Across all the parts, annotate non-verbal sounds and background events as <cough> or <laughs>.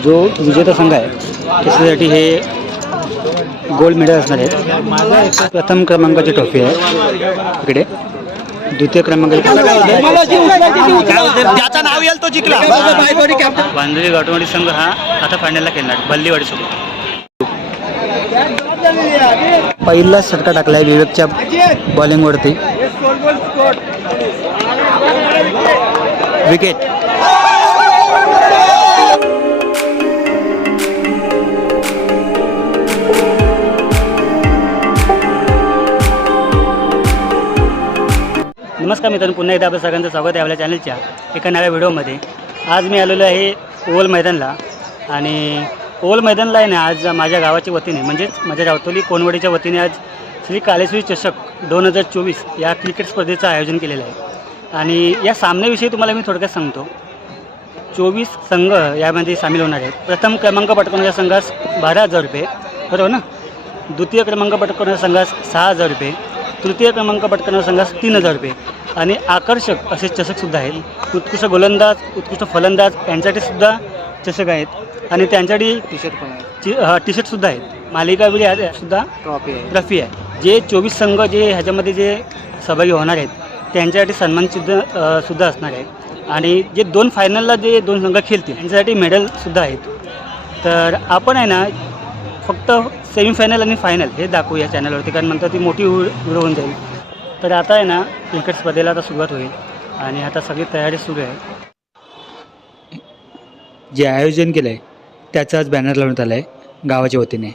जो विजेता संघ आहे त्याच्यासाठी हे गोल्ड मेडल असणार आहे. प्रथम क्रमांकाची ट्रॉफी आहे. इकडे. द्वितीय क्रमांकाची ज्याचं नाव येईल तो जिंकला. गाठोवाडी संघ हा आता फायनलला खेळणार बल्लीवाडी सोबत पहिला षटका टाकलाय विवेकच्या बॉलिंगवरती विकेट नमस्कार मित्रांनो पुन्हा एकदा आपल्या सगळ्यांचं स्वागत आहे आपल्या चॅनलच्या एका नव्या व्हिडिओमध्ये. आज मी आलेलो आहे ओवल मैदानला आणि ओवल मैदानला आहे ना आज माझ्या गावाच्या वतीने म्हणजेच माझ्या रावतोली कोनवडीच्या वतीने आज श्री कालेश्वरी चषक दोन हजार चोवीस या क्रिकेट स्पर्धेचं आयोजन केलेलं आहे. आणि या सामन्याविषयी तुम्हाला मी थोडक्यात सांगतो. चोवीस संघ यामध्ये सामील होणार आहेत. प्रथम क्रमांक पटकवणाऱ्या संघास बारा हजार रुपये. बरोबर ना? द्वितीय क्रमांक पटकवणाऱ्या संघास सहा हजार रुपये. तृतीय क्रमांक पटकवणाऱ्या संघास तीन हजार रुपये. आणि आकर्षक असे चषकसुद्धा आहेत. उत्कृष्ट गोलंदाज उत्कृष्ट फलंदाज यांच्यासाठी सुद्धा चषक आहेत. आणि त्यांच्यासाठी टी शर्ट पण टी टी शर्टसुद्धा आहेत. मालिकावीर या- सुद्धा ट्रॉफी आहे. ट्रॉफी आहे. जे चोवीस संघ जे ह्याच्यामध्ये जे सहभागी होणार आहेत त्यांच्यासाठी सन्मान सुद्धा अ, सुद्धा असणार आहे. आणि जे दोन फायनलला जे दोन संघ खेळतील त्यांच्यासाठी मेडलसुद्धा आहेत. तर आपण आहे ना फक्त सेमीफायनल आणि फायनल हे दाखवू या चॅनलवरती कारण नंतर ती मोठी व्हिडिओ होऊन जाईल. तर आता आहे ना क्रिकेट स्पर्धेला आता सुरुवात होईल. आणि आता सगळी तयारी सुरू आहे. जे आयोजन केलं आहे त्याचाच आज बॅनर लावण्यात आला आहे गावाच्या वतीने.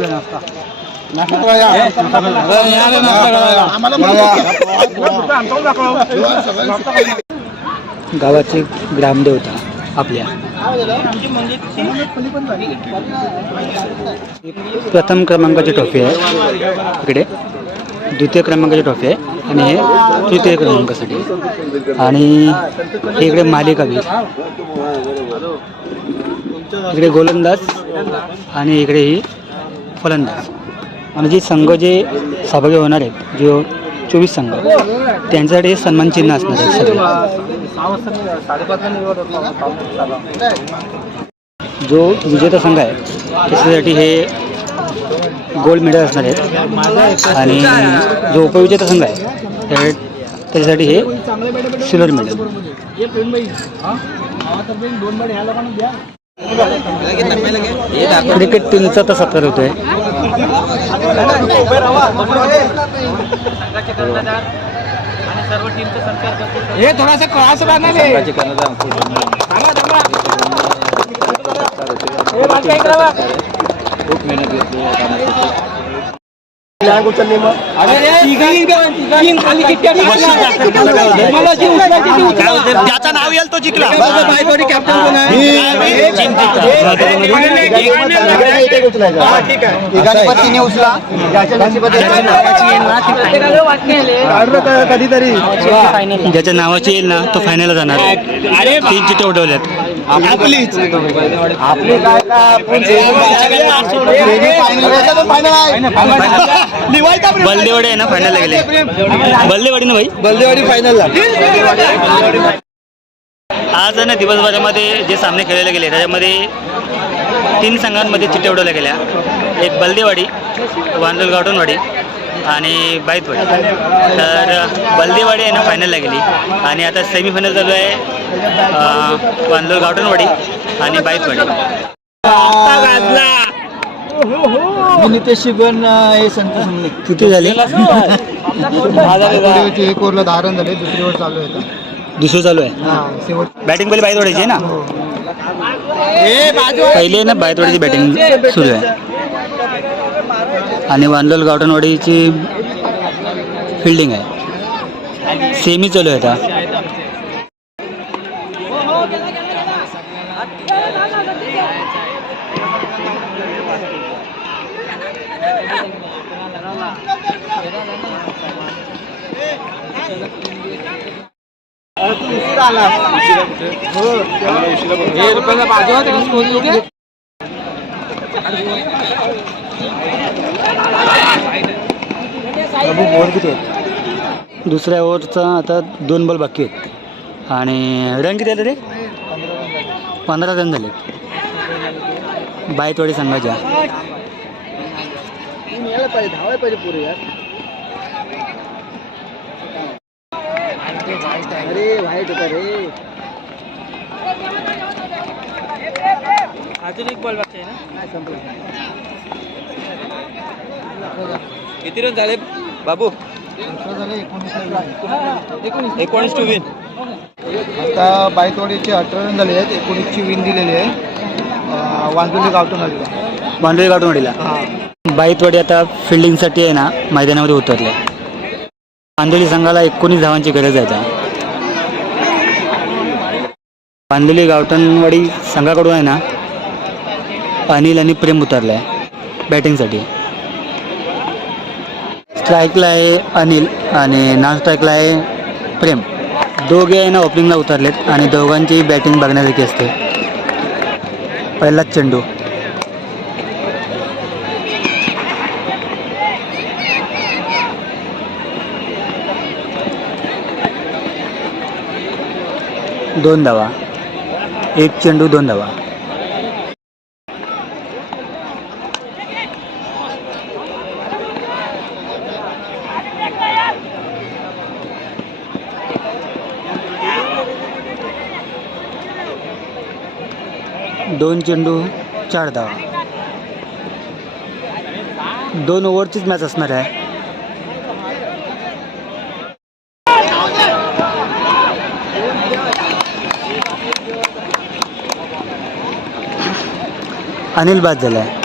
नाश्ता नाश्ता गावाचे ग्रामदेवता आपल्या. प्रथम क्रमांकाची ट्रॉफी आहे. इकडे. द्वितीय क्रमांकाची ट्रॉफी आहे. आणि हे तृतीय क्रमांकासाठी. आणि हे इकडे बी. इकडे गोलंदाज. आणि इकडे ही फलंदाज. आणि जे संघ जे सहभागी होणार आहेत जो चोवीस संघ त्यांच्यासाठी हे सन्मान चिन्ह असणार आहे सगळे. जो विजेता संघ आहे त्याच्यासाठी हे गोल्ड मेडल असणार आहेत. आणि जो उपविजेता संघ आहे त्या- त्याच्यासाठी हे सिल्वर मेडल. क्रिकेट टीमचा होतोय. हे थोडासा क्रॉस आहे ज्याचं नाव येईल तो जिंकला. कधीतरी. ज्याच्या नावाची येईल ना तो फायनलला जाणार. तीन चिठ्ठ्या उडवल्यात आपलीच. बलदेवाडे आहे ना फायनलला गेले. बलदेवाडी ना भाई. बलदेवाडी फायनल आज आहे ना दिवसभरामध्ये जे सामने खेळले गेले त्याच्यामध्ये तीन संघांमध्ये चिठ्ठ्या उडवल्या गेल्या. एक बलदेवाडी वांदल गावटनवाडी आणि बाईतवाडी. तर बलदेवाडी आहे ना फायनलला गेली. आणि आता सेमीफायनल चालू आहे वांदल गावटनवाडी आणि बाईतवाडी. नितेश हे मुंडे किती झाले? <laughs> एक ओव्हरला दहा रन झाले दुसरी ओव्हर चालू आहे दुसरं चालू आहे. हा बॅटिंग पहिले बाईतवाडीची आहे ना? पहिले ना बायतवाडीची बॅटिंग सुरू आहे. आणि वांदल गावठणवाडीची फिल्डिंग आहे. सेमी चालू आहे आता. दुसऱ्या ओव्हरचा आता दोन बॉल बाकी आहेत. आणि रन किती आले रे? पंधरा रन झाले. बायतवाडी संघाच्या. अरे वाईट होता रे. अजून एक बॉल बाकी आहे ना? किती रन झाले? बाबू? एकोणीस टू विन आता बायतवाडीचे अठरा रन झाले आहेत. एकोणीसची विन दिलेली आहे. वांजुली गावठून आली मांडवी गाठोडीला बाईतवाडी आता फिल्डिंगसाठी आहे ना मैदानामध्ये उतरले. पांदोली संघाला एकोणीस धावांची गरज आहे आता. पांदोली गावठणवाडी संघाकडून आहे ना अनिल आणि प्रेम उतरला आहे बॅटिंगसाठी स्ट्राईकला आहे अनिल आणि नॉन स्ट्राईकला आहे प्रेम. दोघे आहे ना ओपनिंगला उतरलेत आणि दोघांची बॅटिंग बघण्यासारखी असते. पहिलाच चेंडू. दोन धावा. एक चेंडू दोन धावा. दोन चेंडू चार धावा. दोन ओव्हरचीच मॅच असणार आहे. अनिल बाद झाला आहे.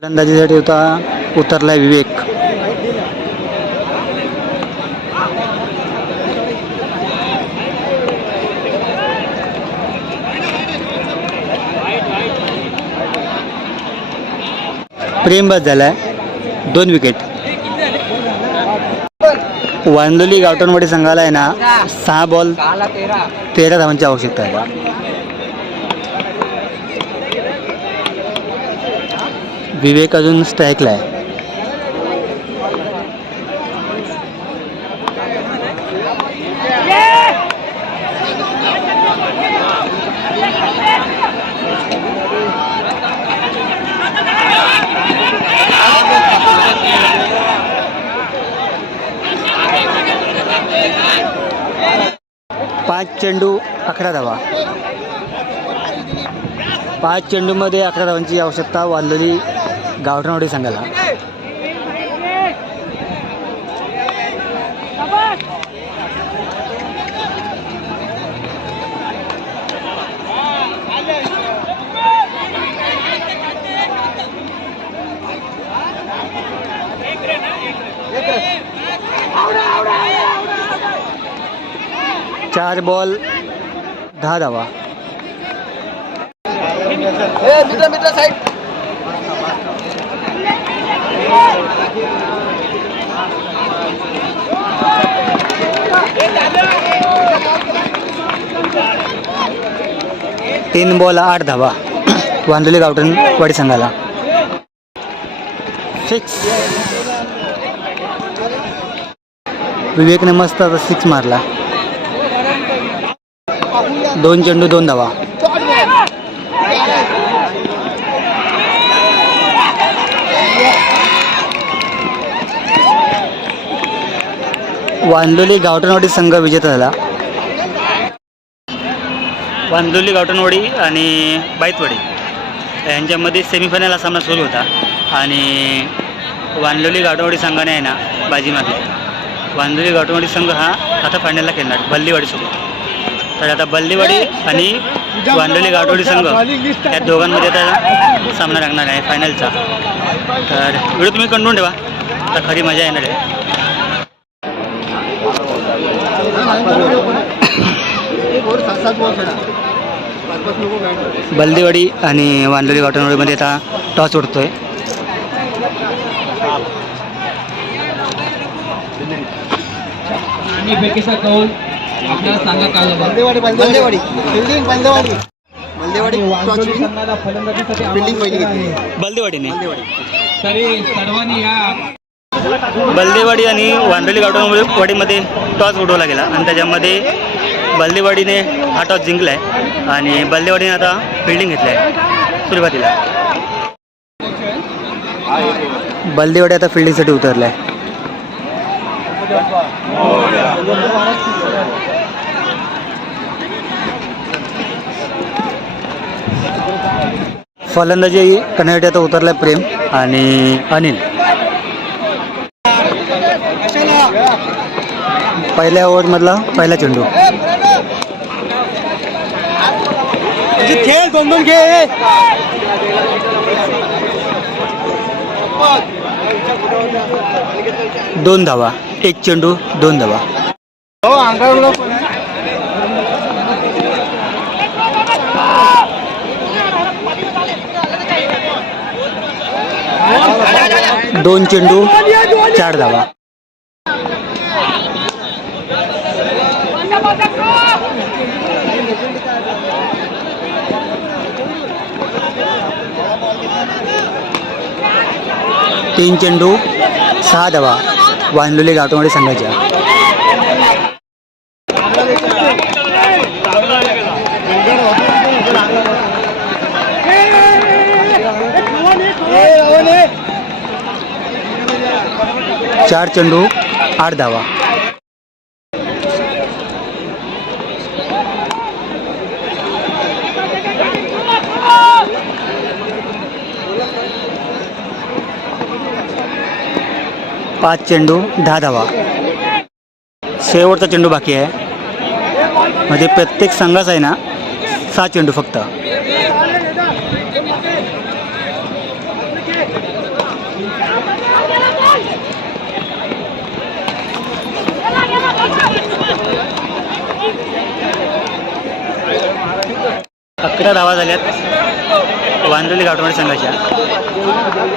फलंदाजीसाठी होता उतरलाय विवेक. प्रेम बाद आहे. दोन विकेट वांदोली गावठणवाडी संघाला आहे ना सहा बॉल तेरा धावांची आवश्यकता आहे. विवेक अजून स्ट्राईकला आहे. पाच चेंडू अकरा धावा. पाच चेंडूमध्ये अकरा धावांची आवश्यकता वाढलेली गावठणवाडी संघाला. चार बॉल दहा धावा. मित्र मित्र साईड. तीन बॉल आठ धावा. वांदोली गावठण वाडी संघाला. सिक्स विवेकने मस्त आता सिक्स मारला. दोन चेंडू दोन धावा. वांदोली गावठणवाडी संघ विजेता झाला. वांदोली गावटणवाडी आणि बाईतवाडी. यांच्यामध्ये सेमीफायनल हा सामना सुरू होता. आणि वांदोली गावठणवाडी संघाने आहे ना बाजी मारली. वांदोली गावठणवाडी संघ हा आता फायनलला खेळणार बल्लीवाडीसोबत. तर आता बल्लीवाडी आणि वांदोली गावटवाडी संघ या दोघांमध्ये आता सामना लागणार आहे फायनलचा तर व्हिडिओ तुम्ही कंडून ठेवा. तर खरी मजा येणार आहे एक ओव्हर सात सात बॉल खेळा पाच पाच लोक बॅट बल्देवाडी आणि वांदोली गावठणवाडीमध्ये आता टॉस उडतोय. आणि फेकीचा कौल आपल्याला सांगा काय झालं? बल्देवाडी बल्देवाडी. आणि वांद्रली गावडवाडीमध्ये टॉस उडवला गेला. आणि त्याच्यामध्ये बलदेवाडीने हा टॉस जिंकला आहे आणि बलदेवाडीने आता फिल्डिंग घेतलं आहे सुरुवातीला. बलदेवाडी आता फिल्डिंगसाठी उतरला आहे फलंदाजी करण्यासाठी आता उतरला प्रेम आणि अनिल. पहिल्या ओव्हरमधला पहिला चेंडू. खेळ दोन दोन खेळ दोन धावा. एक चेंडू दोन धावा. हो दोन चेंडू चार धावा. तीन चेंडू सहा धावा वांदोली गावठवाडी संघाच्या. चार चेंडू आठ धावा. पाच चेंडू दहा धावा शेवटचा चेंडू बाकी आहे. म्हणजे प्रत्येक संघाचा आहे ना सहा चेंडू फक्त. अकरा धावा झाल्यात. वांद्रली गावठवाडी संघाच्या.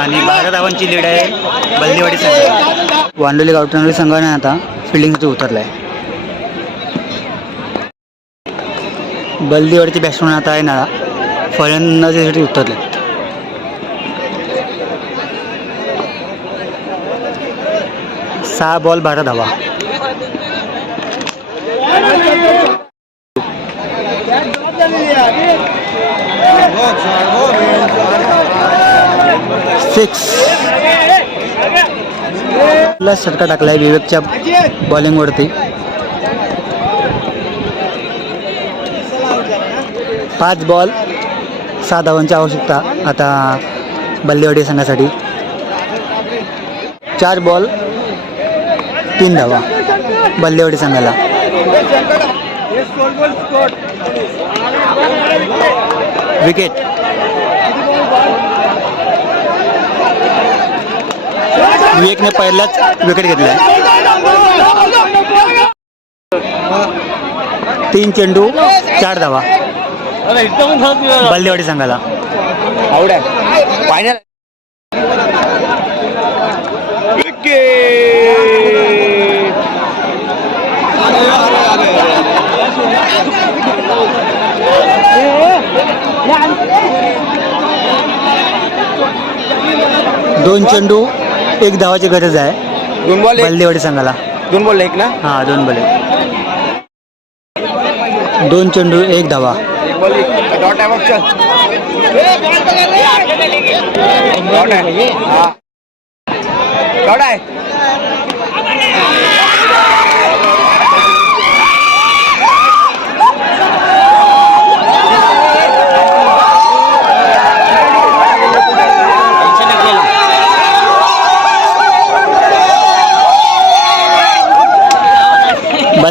आणि बारा धावांची लीड आहे बल्देवाडी संघ. वांद्रली गावठवाडी संघाने आता फिल्डिंगसाठी उतरला आहे बल्देवाडीचे बॅट्समॅन आता आहे ना फलंदाजीसाठी उतरले सहा बॉल बारा धावा. सिक्स ला षटका टाकलाय विवेकच्या बॉलिंगवरती पाच बॉल सहा धावांची आवश्यकता आता बल्लेवाडी संघासाठी. चार बॉल तीन धावा बल्लेवाडी संघाला. विकेट. विवेकने पहिलाच विकेट घेतलाय. तीन चेंडू चार धावा. बल्देवाडी संघाला. आवड्या फायनल दोन चेंडू एक धावाची गरज आहे. दोन बॉल एक. बल्देवाडी संघाला. दोन बॉल एक ना? हा दोन बॉल दोन चेंडू एक धावा. एक बॉल एक. डॉट आहे बघ चल डॉट आहे. हा. डॉट आहे.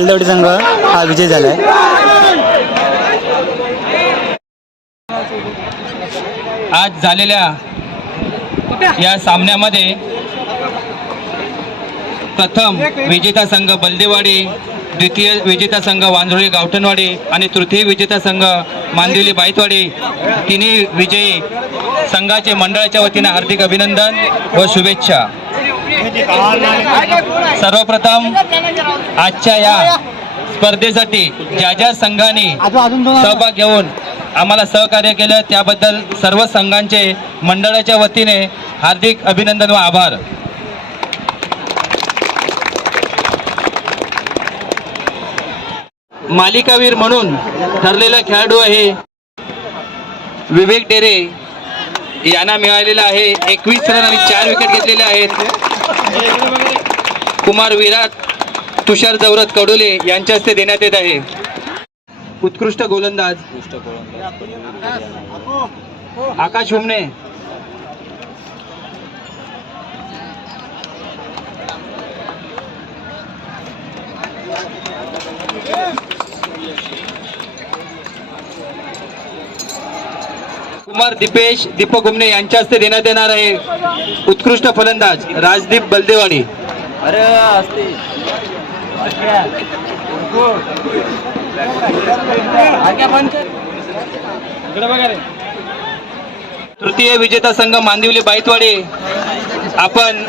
बल्देवाडी संघ हा विजय झालाय. आज झालेल्या या सामन्यामध्ये प्रथम विजेता संघ बलदेवाडी द्वितीय विजेता संघ वांद्रोळी गावठणवाडी आणि तृतीय विजेता संघ मांदिवली बाईतवाडी. तिन्ही विजयी संघाचे मंडळाच्या वतीने हार्दिक अभिनंदन व शुभेच्छा. सर्वप्रथम आजच्या या स्पर्धेसाठी ज्या ज्या संघाने सहभाग घेऊन आम्हाला सहकार्य केलं त्याबद्दल सर्व संघांचे मंडळाच्या वतीने हार्दिक अभिनंदन व आभार. मालिकावीर म्हणून ठरलेला खेळाडू आहे विवेक डेरे. यांना मिळालेला आहे एकवीस रन आणि चार विकेट घेतलेले आहेत. कुमार विराट तुषार जवरत कडोले यांच्या हस्ते देण्यात येत आहे. उत्कृष्ट गोलंदाज. आकाश हुमणे. कुमार दीपेश दीपक गुमणे यांच्या हस्ते देण्यात येणार आहे उत्कृष्ट फलंदाज राजदीप बलदेवाडी तृतीय विजेता संघ मांदिवली बाईतवाडी. आपण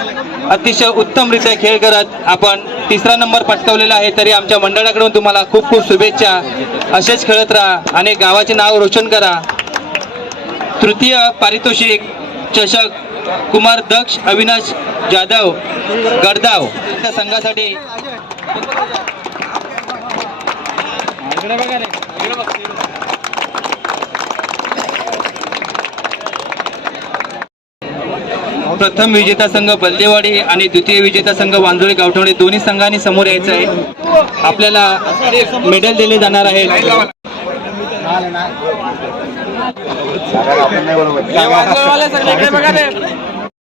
अतिशय उत्तमरित्या खेळ करत आपण तिसरा नंबर पटकावलेला आहे तरी आमच्या मंडळाकडून तुम्हाला खूप खूप शुभेच्छा. असेच खेळत राहा आणि गावाचे नाव रोशन करा. तृतीय पारितोषिक चषक कुमार दक्ष अविनाश जाधव गडदाव त्या संघासाठी प्रथम विजेता संघ बल्लेवाडी आणि द्वितीय विजेता संघ वांजोळी गावठवणे दोन्ही संघांनी समोर यायचं आहे. आपल्याला मेडल दिले जाणार आहे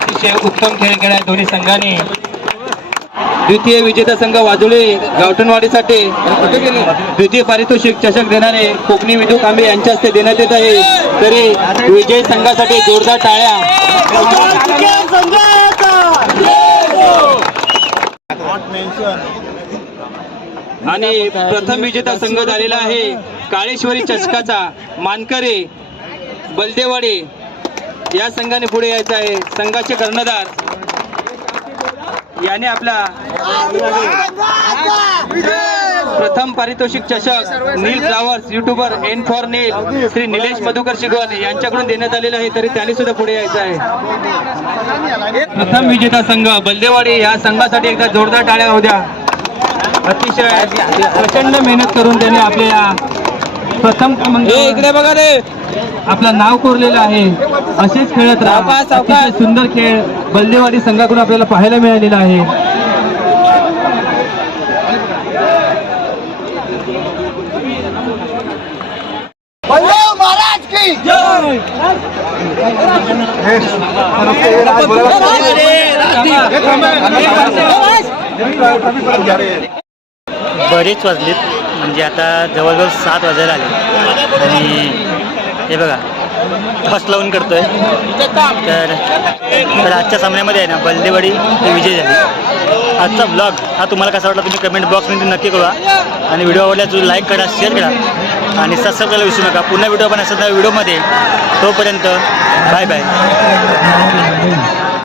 अतिशय उत्तम खेळ खेळ्या दोन्ही संघाने. द्वितीय विजेता संघ वाजुळे गावठणवाडीसाठी. द्वितीय पारितोषिक चषक देणारे कोकणी विदू कांबे यांच्या हस्ते देण्यात येत आहे. तरी विजय संघासाठी जोरदार टाळ्या. आणि प्रथम विजेता संघ झालेला आहे काळेश्वरी चषकाचा. मानकरे बलदेवाडे या संघाने पुढे यायचं आहे. संघाचे कर्णधार याने आपला प्रथम पारितोषिक चषक Neel flowers YouTuber N for Neel Shri Nilesh Madhukar Shigvan यांच्याकडून देण्यात आलेलं आहे. तरी त्यांनी सुद्धा पुढे यायचं आहे. प्रथम विजेता संघ बलदेवाडी. या संघासाठी एकदा जोरदार टाळ्या होत्या. अतिशय प्रचंड मेहनत करून त्यांनी आपल्या प्रथम इकडे बघा रे आपलं नाव कोरलेलं आहे. असेच खेळत राहा. अतिशय सुंदर खेळ बल्लेवाडी संघाकडून आपल्याला पाहायला मिळालेला आहे. महाराज की! बरीच वाजलीत. म्हणजे आता जवळजवळ सात वाजायला आले. आणि हे बघा फर्स्ट लावून करतोय. तर तर आजच्या सामन्यामध्ये आहे ना बलदेवाडी विजय झाली. आजचा ब्लॉग हा तुम्हाला कसा वाटला तुम्ही कमेंट बॉक्समध्ये नक्की कळवा. आणि व्हिडिओ आवडला तुम्ही लाईक करा शेअर करा. आणि सबस्क्राईब करायला विसरू नका. पुन्हा व्हिडिओ पण असतात व्हिडिओमध्ये तोपर्यंत बाय बाय